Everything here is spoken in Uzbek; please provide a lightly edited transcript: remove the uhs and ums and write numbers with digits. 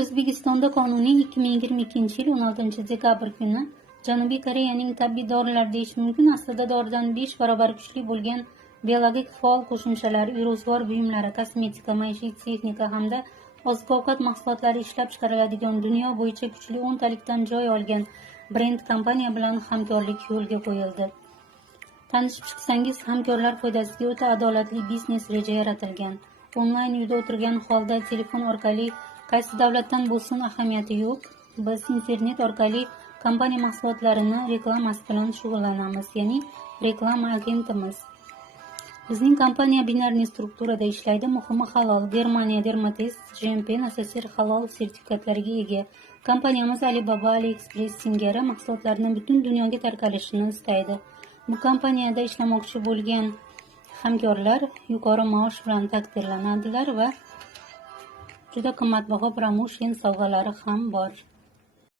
O'zbekistonda qonuniy 2022 yil 16-dekabr kuni Janubiy Koreyaning tabiiy dorilar deyish mumkin, aslida doridan 5 barobar kuchli bo'lgan biologik faol qo'shimchalar, virusvor buyumlari, kosmetika, maishiy texnika hamda oziq-ovqat mahsulotlari ishlab chiqariladigan dunyo bo'yicha kuchli 10 talikdan joy olgan brend kompaniya bilan hamkorlik yo'lga qo'yildi. Tanishib chiqsangiz, hamkorlar foydasiga o'ta adolatli biznes reja yaratilgan. Onlayn uyda o'tirgan holda telefon orqali qaysi davlatdan bo'lsin ahamiyati yo'q. Biz internet orqali kompaniya mahsulotlarini reklamasi bilan shug'ullanamiz, ya'ni reklama agentimiz. Bizning kompaniya binarniy strukturada ishlaydi, muhimi halol. Germaniya Dermatest, GMP, NSSR halol sertifikatlariga ega. Kompaniyamiz Alibaba, AliExpress singari mahsulotlarni butun dunyoga tarqalishini istaydi. Bu kompaniyada ishlamoqchi bo'lgan hamkorlar yuqori maosh bilan taqdirlanadilar va juda qimmatbaho promoshen sovg'alari ham bor.